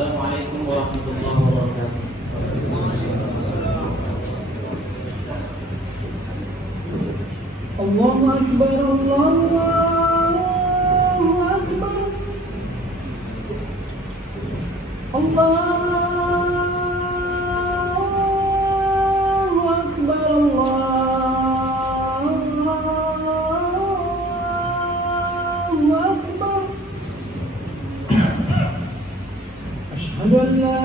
Assalamualaikum warahmatullahi wabarakatuh. Allahu Akbar, Allahu Akbar, Allahu Akbar, Allahu Akbar. Asyhadu an la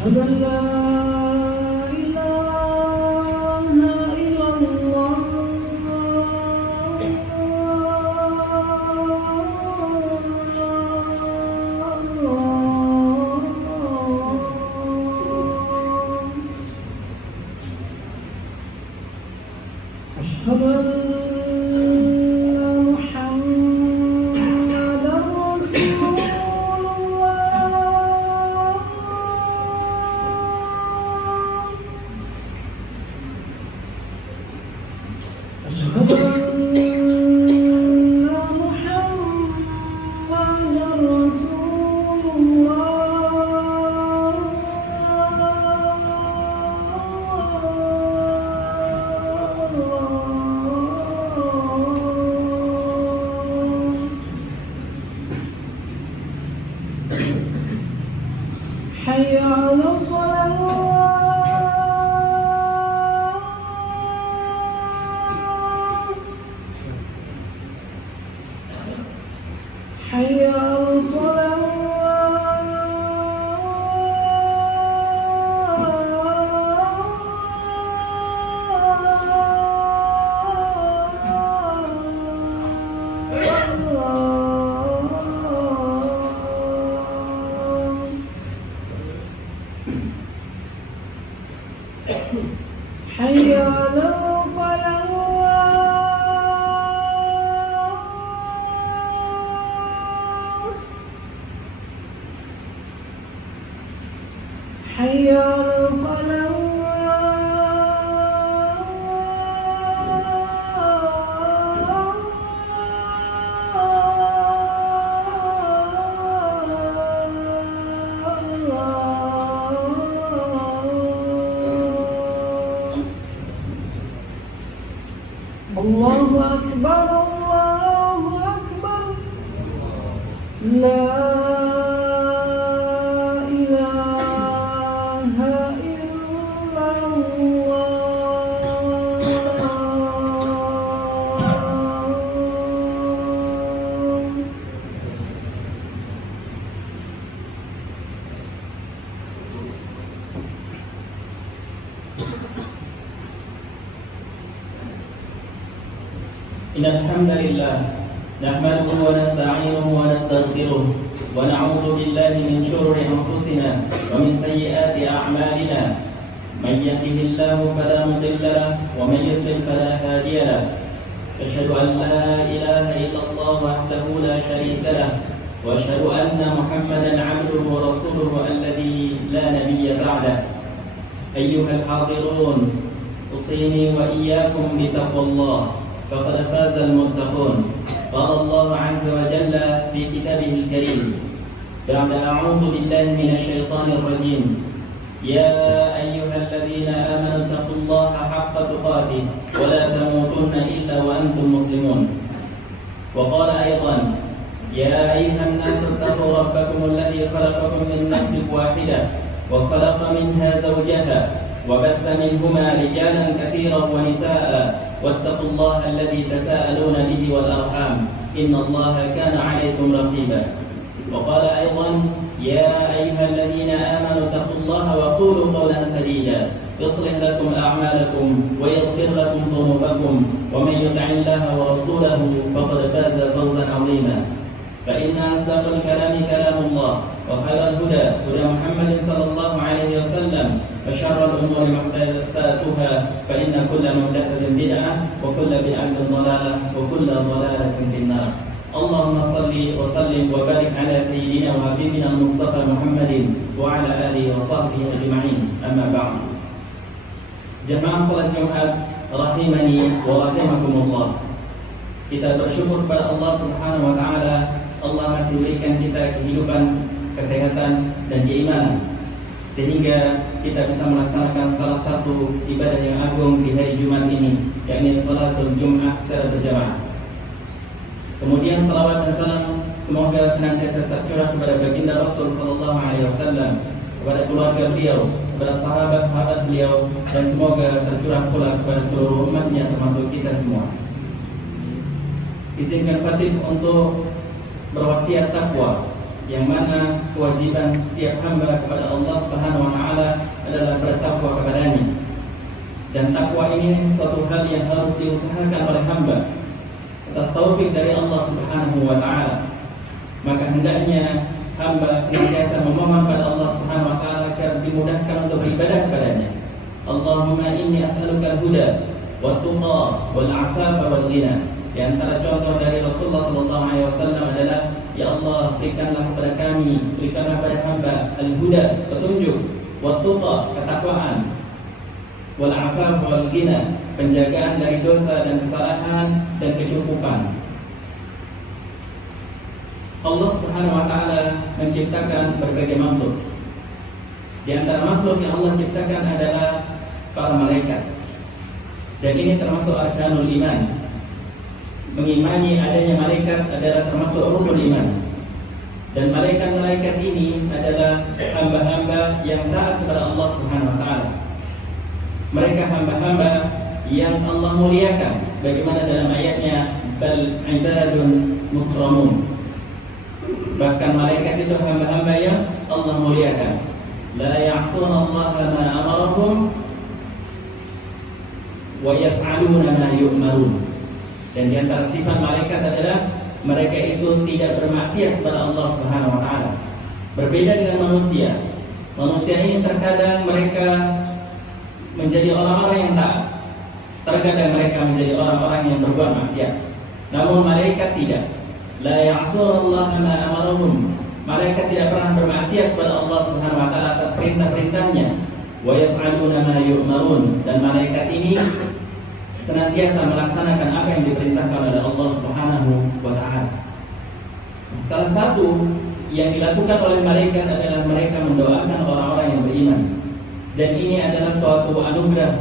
أشهد أن لا إله إلا الله أشهد أن أشهد أن محمدًا رسول الله. حي على الصلاة. حي على الصلاة. حي على الفلاح. حي على الفلاح. Allahu Akbar, Allahu Akbar. La ilaha illallah. Innal hamdalillah nahmaduhu wa nasta'inuhu wa nastaghfiruh wa na'udzu billahi min shururi anfusina wa min sayyiati a'malina. Man yahdihillahu fala mudilla lahu wa man yudlil fala hadiya lahu. Asyhadu an la ilaha illallah wahdahu la syarika lahu wa asyhadu anna Muhammadan 'abduhu wa rasuluhu alladzi la nabiyya ba'dahu. Ayyuhal hadirun, usini wa iyyakum bi taqwallah. فقد فاز المتقون. قال الله عز وجل في كتابه الكريم بعد أعوذ بالله من الشيطان الرجيم: يا أيها الذين آمنوا اتقوا الله حق تقاته ولا تموتن إلا وأنتم مسلمون. وقال أيضا: يا أيها الناس اتقوا ربكم الذي خلقكم من نفس واحدة وخلق منها زوجها وبث منهما رجالا كثيرا ونساء واتقوا الله الذي تساءلون به والأرحام إن الله كان عليكم رقيبا. وقال أيضا: يا أيها الذين آمنوا اتقوا الله وقولوا قولا سديدا يصلح لكم أعمالكم ويغفر لكم ذنوبكم ومن يطع الله ورسوله فقد فاز فوزا عظيما. فإن أصدق الكلام كلام الله وخير الهدى هدى محمد صلى الله عليه وسلم وشر الأمور محدثاتها فإن كل محدثة بدعة وكل بدعة ضلالة وكل ضلالة في النار. اللهم صل وسلم وبارك على سيدنا وحبيبنا المصطفى محمد وعلى آله وصحبه أجمعين. أما بعد. Jamaah salat Jumat rahimani wa rahimakumullah. Kita bersyukur kepada Allah Subhanahu wa taala. Allah masih berikan kita kehidupan, kesehatan dan keimanan sehingga kita bisa melaksanakan salah satu ibadah yang agung di hari Jumat ini, yakni salatul Jumat secara berjamaah. Kemudian salawat dan salam semoga senantiasa tercurah kepada baginda Rasul sallallahu alaihi wasallam, kepada keluarga beliau, kepada sahabat-sahabat beliau, dan semoga tercurah pula kepada seluruh umatnya termasuk kita semua. Izinkan Fatih untuk berwasiat takwa, yang mana kewajiban setiap hamba kepada Allah Subhanahu wa taala adalah bertakwa kepadanya. Dan takwa ini suatu hal yang harus diusahakan oleh hamba atas taufik dari Allah Subhanahu wa taala. Maka hendaknya hamba senantiasa memohon pada Allah Subhanahu wa taala agar dimudahkan untuk beribadah kepadanya. Allahumma inni as'aluka al-huda wa tuqa wal 'afafa wal ghina. Di antara contoh dari Rasulullah sallallahu alaihi wasallam adalah, ya Allah, berikanlah kepada kami, berikanlah kepada hamba al-huda, petunjuk, wa tuqa, ketakwaan, wal 'afafa wal ghina, penjagaan dari dosa dan kesalahan dan kecukupan. Allah Subhanahu wa taala menciptakan berbagai makhluk. Di antara makhluk yang Allah ciptakan adalah para malaikat. Dan ini termasuk arkanul iman. Mengimani adanya malaikat adalah termasuk rukun iman. Dan malaikat-malaikat ini adalah hamba-hamba yang taat kepada Allah Subhanahu wa taala. Mereka hamba-hamba yang Allah muliakan, sebagaimana dalam ayatnya, bal ibadun mukramun. Bahkan malaikat itu hamba-hamba yang Allah muliakan. La ya'suna Allah ma amarahum wa yaf'aluna ma yu'marun. Dan di antara sifat malaikat adalah mereka itu tidak bermaksiat kepada Allah Subhanahu wa taala. Berbeda dengan manusia. Manusia ini terkadang mereka menjadi orang-orang yang taat. Terkadang mereka menjadi orang-orang yang berbuat maksiat. Namun malaikat tidak. La ya'sunallaha ma amarahum. Malaikat tidak pernah bermaksiat kepada Allah Subhanahu wa taala atas perintah-perintahnya. Wa yaf'aluna ma yu'marun. Dan malaikat ini senantiasa melaksanakan apa yang diperintahkan oleh Allah Subhanahu wa taala. Salah satu yang dilakukan oleh malaikat adalah mereka mendoakan orang-orang yang beriman. Dan ini adalah suatu anugerah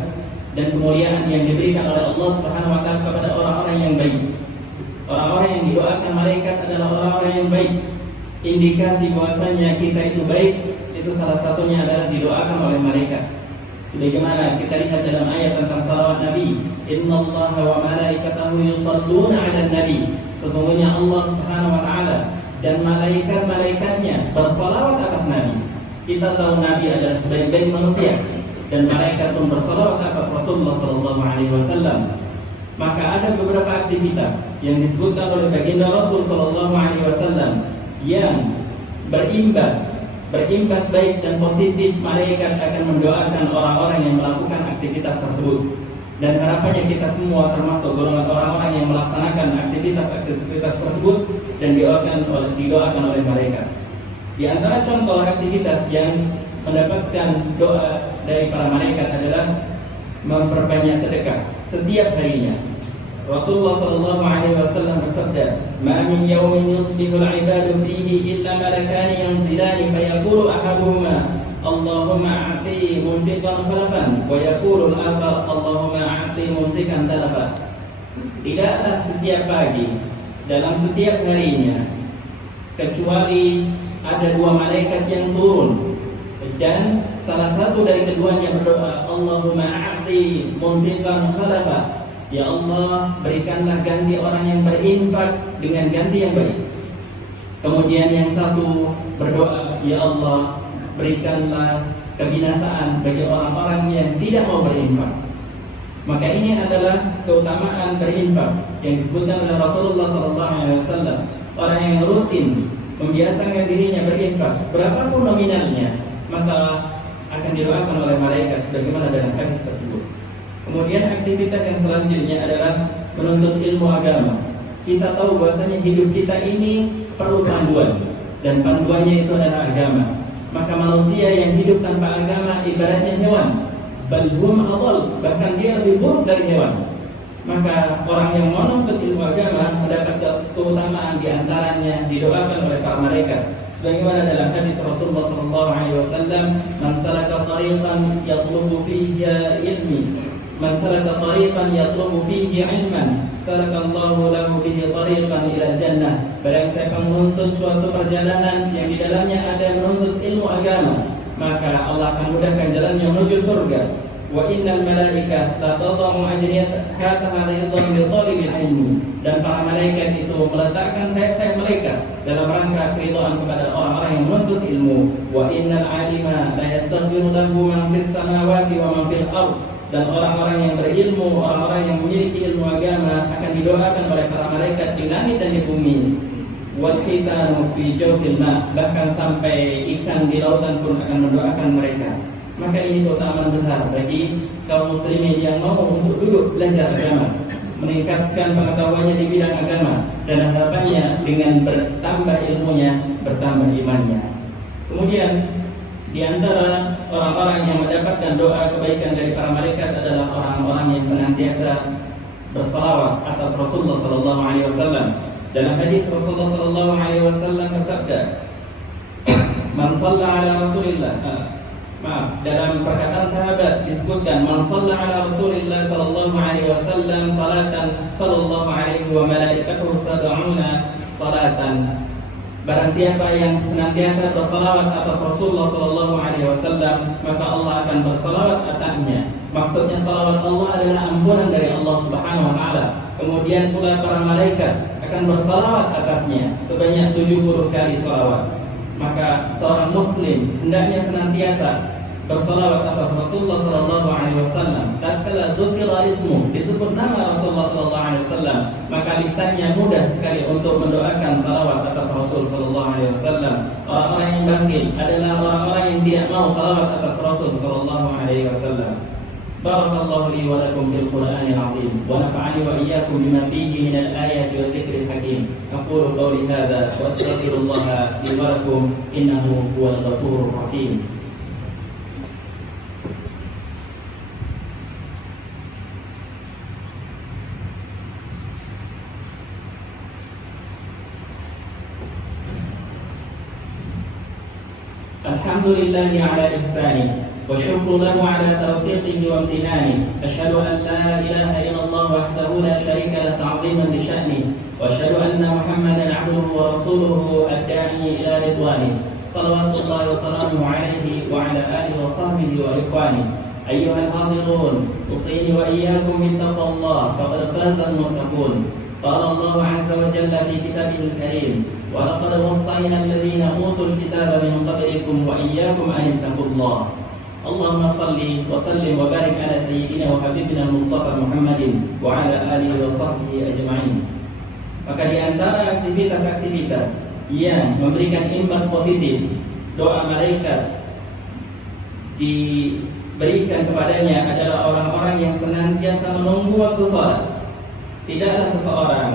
dan kemuliaan yang diberikan oleh Allah Subhanahu wa taala kepada orang-orang yang baik. Orang-orang yang didoakan malaikat adalah orang-orang yang baik. Indikasi bahwasanya kita itu baik itu salah satunya adalah didoakan oleh malaikat. Sebagaimana kita lihat dalam ayat tentang salawat Nabi, innallaha wa malaikatahu yusholluna 'alan nabi. Sesungguhnya Allah Subhanahu wa taala dan malaikat-malaikatnya bersalawat atas Nabi. Kita tahu Nabi adalah sebaik-baik manusia dan malaikat pun bersalawat atas Rasulullah sallallahu alaihi wasallam. Maka ada beberapa aktivitas yang disebutkan oleh baginda Rasul sallallahu alaihi wasallam yang berimbas baik dan positif. Malaikat akan mendoakan orang-orang yang melakukan aktivitas tersebut. Dan harapannya kita semua termasuk golongan orang-orang yang melaksanakan aktivitas tersebut dan didoakan oleh malaikat. Di antara contoh aktivitas yang mendapatkan doa dari para malaikat adalah memperbanyak sedekah setiap harinya. Rasulullah sallallahu alaihi wasallam bersabda, "Ma min yawmin yusbihu al-'ibadu fihi illa malakani yanzilani fayaqulu ahaduhuma Allahumma a'ti munfiqan khalafan wa yaqulu al-akhar Allahumma a'ti mumsikan talafan." Tidaklah setiap pagi dalam setiap harinya kecuali ada dua malaikat yang turun dan salah satu dari keduanya berdoa, Allahumma a'ti munfiqan khalafan. Ya Allah, berikanlah ganti orang yang berinfak dengan ganti yang baik. Kemudian yang satu berdoa, ya Allah, berikanlah kebinasaan bagi orang-orang yang tidak mau berinfak. Maka ini adalah keutamaan berinfak yang disebutkan oleh Rasulullah SAW. Orang yang rutin membiasakan dirinya berinfak, berapapun nominalnya, maka akan didoakan oleh malaikat sebagaimana dalam hadis tersebut. Kemudian aktivitas yang selanjutnya adalah menuntut ilmu agama. Kita tahu bahwasanya hidup kita ini perlu panduan, dan panduannya itu adalah agama. Maka manusia yang hidup tanpa agama ibaratnya hewan, balhum adall, bahkan dia lebih buruk dari hewan. Maka orang yang menuntut ilmu agama mendapat keutamaan diantaranya didoakan oleh para malaikat. Sebagaimana dalam hadis Rasulullah SAW, "Man salaka tariqan yatlubu fihi ilmi, man salaka tariqan yatlubu fihi ilman, salakallahu lahu bihi tariqan ila jannah." Barang siapa menuntut suatu perjalanan yang di dalamnya ada menuntut ilmu agama, maka Allah akan mudahkan jalannya menuju surga. Wa innal malaika la tadau ajnihataha ridwan li talibil ilmi, dan para malaikat itu meletakkan sayap-sayap mereka dalam rangka keridhaan kepada orang-orang yang menuntut ilmu. Wa innal alima la yastaghfiru lahu man fis samawati wa man fil ard, dan orang-orang yang berilmu, orang-orang yang memiliki ilmu agama akan didoakan oleh para malaikat di langit dan di bumi. Wal khitanu fi jawfil ma, bahkan sampai ikan di lautan pun akan mendoakan mereka. Maka ini keutamaan besar bagi kaum muslimin yang mau untuk duduk belajar agama, meningkatkan pengetahuannya di bidang agama, dan harapannya dengan bertambah ilmunya, bertambah imannya. Kemudian di antara orang-orang yang mendapatkan doa kebaikan dari para malaikat adalah orang-orang yang senantiasa bersalawat atas Rasulullah SAW. Dalam hadis Rasulullah SAW bersabda, "Man shalla ala Rasulillah." Dalam perkataan sahabat disebutkan, "Man shalla ala Rasulillah sallallahu alaihi wasallam salatan sallallahu alaihi wa malaikatuhu sab'una salatan." Barang siapa yang senantiasa bersalawat atas Rasulullah sallallahu alaihi wasallam, maka Allah akan bersalawat atasnya. Maksudnya salawat Allah adalah ampunan dari Allah Subhanahu wa taala. Kemudian pula para malaikat akan bersalawat atasnya sebanyak 70 kali salawat. Maka seorang muslim hendaknya senantiasa bersalawat atas Rasulullah sallallahu alaihi wasallam. Tatkala dzukira ismu, disebut nama Rasulullah sallallahu alaihi wasallam, maka lisannya mudah sekali untuk mendoakan salawat atas Rasul sallallahu alaihi wasallam. Orang-orang yang bakhil adalah orang-orang yang tidak mau salawat atas Rasul sallallahu alaihi wasallam. Barakallahu li wa lakum fil Qur'anil 'azim wa nafa'ani wa iyyakum bima fihi minal ayati wal dzikril hakim. Aqulu qawli hadza wa astaghfirullaha li wa lakum innahu huwal ghafurur rahim. Alhamdulillahi ala ihsani wa syukru lahu ala tawfiqihi wa imtinani. Asyhadu an la ilaha illallah wahdahu la syarika lahu ta'ziman li sya'ni, wa asyhadu anna Muhammadan 'abduhu wa rasuluhu ad-da'i ila ridwani. Shalawatullahi wa salamuhu alaihi wa ala alihi wa sahbihi wa ikhwani. Ayyuhal hadirun, usini wa iyyakum bittaqwallah faqad faza al-muttaqun. Qala Allah 'azza wa jalla fi kitabihil karim, wa laqad wassayna alladhina utul kitaba min qablikum wa iyyakum an ittaqullah. Allahumma salli wa sallim wa barik ala sayyidina wa habibina Mustafa Muhammadin wa ala alihi wa sahbihi ajma'in. Maka di antara aktivitas-aktivitas yang memberikan imbas positif doa malaikat diberikan kepadanya adalah orang-orang yang senantiasa menunggu waktu sholat. Tidaklah seseorang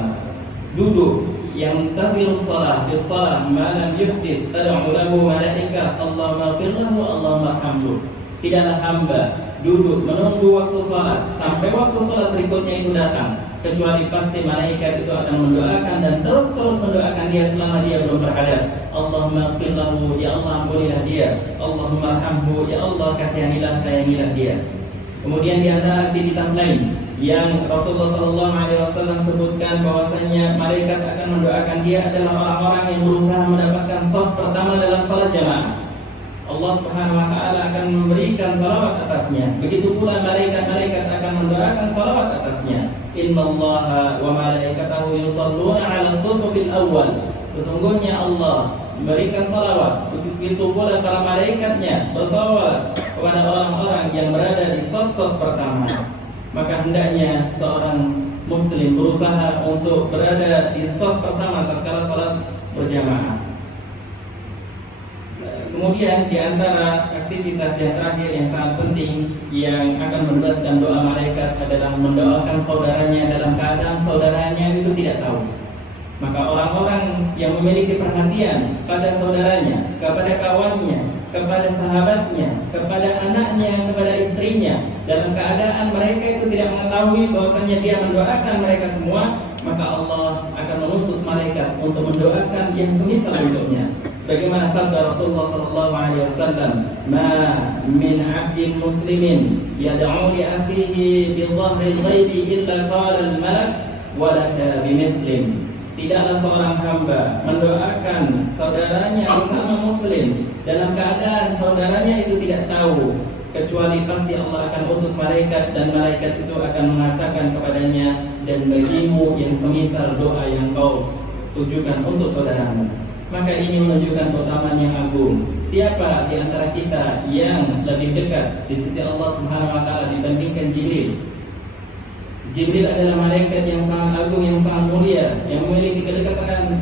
duduk yang tabiru sholat fi sholat malam yuhdith tad'u lahu malaikat Allahumma ighfir lahu Allahumma arhamhu. Tidaklah hamba duduk menunggu waktu sholat sampai waktu sholat berikutnya itu datang, kecuali pasti malaikat itu akan mendoakan dan terus-terus mendoakan dia selama dia belum berhadap. Allahumma ighfir lahu, ya Allah ampunilah dia. Allahumma arhamhu, ya Allah kasihanilah, sayangilah dia. Kemudian di antara aktivitas lain yang Rasulullah SAW sebutkan bahwasanya malaikat akan mendoakan dia adalah orang-orang yang berusaha mendapatkan shaf pertama dalam sholat jamaah. Allah Subhanahu wa taala akan memberikan salawat atasnya. Begitu pula malaikat-malaikat akan mendoakan salawat atasnya. Innallaha wa malaikatahu yusholluna 'alas sufufil awwal. Sesungguhnya Allah memberikan salawat. Begitu pula para malaikatnya bersalawat kepada orang-orang yang berada di shaf-shaf pertama. Maka hendaknya seorang muslim berusaha untuk berada di shaf pertama tatkala salat berjamaah. Kemudian di antara aktivitas yang terakhir yang sangat penting yang akan mendapatkan doa malaikat adalah mendoakan saudaranya dalam keadaan saudaranya itu tidak tahu. Maka orang-orang yang memiliki perhatian pada saudaranya, kepada kawannya, kepada sahabatnya, kepada anaknya, kepada istrinya, dalam keadaan mereka itu tidak mengetahui bahwasanya dia mendoakan mereka semua, maka Allah akan mengutus malaikat untuk mendoakan yang semisal untuknya. Sebagaimana sabda Rasulullah SAW, "Ma min 'abdin muslimin yad'u li akhihi bi dhahril ghaibi illa qala al-malak wa laka bimithlim." Tidaklah seorang hamba mendoakan saudaranya sesama muslim dalam keadaan saudaranya itu tidak tahu, kecuali pasti Allah akan utus malaikat dan malaikat itu akan mengatakan kepadanya, dan bagimu yang semisal doa yang kau tujukan untuk saudaramu. Maka ini menunjukkan keutamaan yang agung. Siapa di antara kita yang lebih dekat di sisi Allah Subhanahu wa taala dibandingkan Jibril? Jibril adalah malaikat yang sangat agung, yang sangat mulia, yang memiliki kedekatan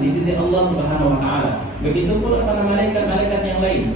di sisi Allah Subhanahu wa taala. Begitu pula para malaikat-malaikat yang lain.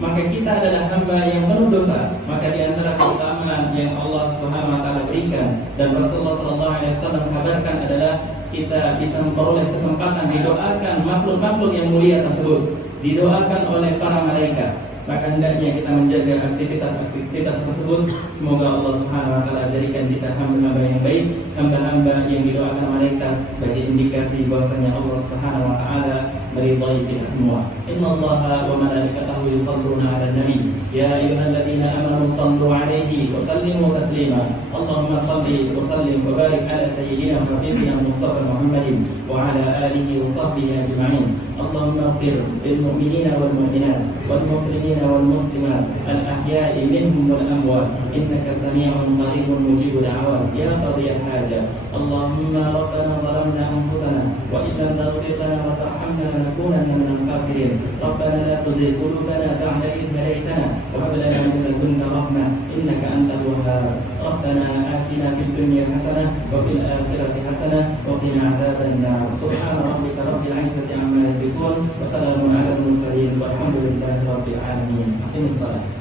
Maka kita adalah hamba yang penuh dosa. Maka di antara keutamaan yang Allah Subhanahu wa taala berikan dan Rasulullah sallallahu alaihi wasallam kabarkan adalah kita bisa memperoleh kesempatan didoakan makhluk-makhluk yang mulia tersebut, didoakan oleh para malaikat. Maka hendaknya kita menjaga aktivitas tersebut. Semoga Allah Subhanahu wa taala jadikan kita hamba-hamba yang baik, hamba-hamba yang didoakan malaikat sebagai indikasi bahwasanya Allah Subhanahu wa taala meridai kita semua. Innallaha wa malaikatahu yusholluna 'alan nabi ya ayyuhalladzina amanu shallu 'alaihi wa sallimu taslima. Allahumma shalli wa sallim wa barik ala sayyidina wa habibina Mustafa Muhammadin wa ala alihi wa sahbihi ajma'in. Allahumma ighfir lil mu'minina wal mu'minat wal muslimin والمسلمات الأحياء منهم والأموات إنك سميع قريب مجيب دعوات يا قاضي الحاجة. اللهم ربنا ظلمنا أنفسنا وإن لم تغفر لنا وترحمنا لنكونن من الخاسرين. ربنا لا تزغ قلوبنا بعد إذ هديتنا وهب لنا من لدنك رحمة إنك أنت الوهاب. ربنا آتنا في الدنيا حسنة وفي الآخرة حسنة وقنا عذاب النار. سبحان ربك رب العزة عما يصفون وسلام على المرسلين والحمد لله رب العالمين.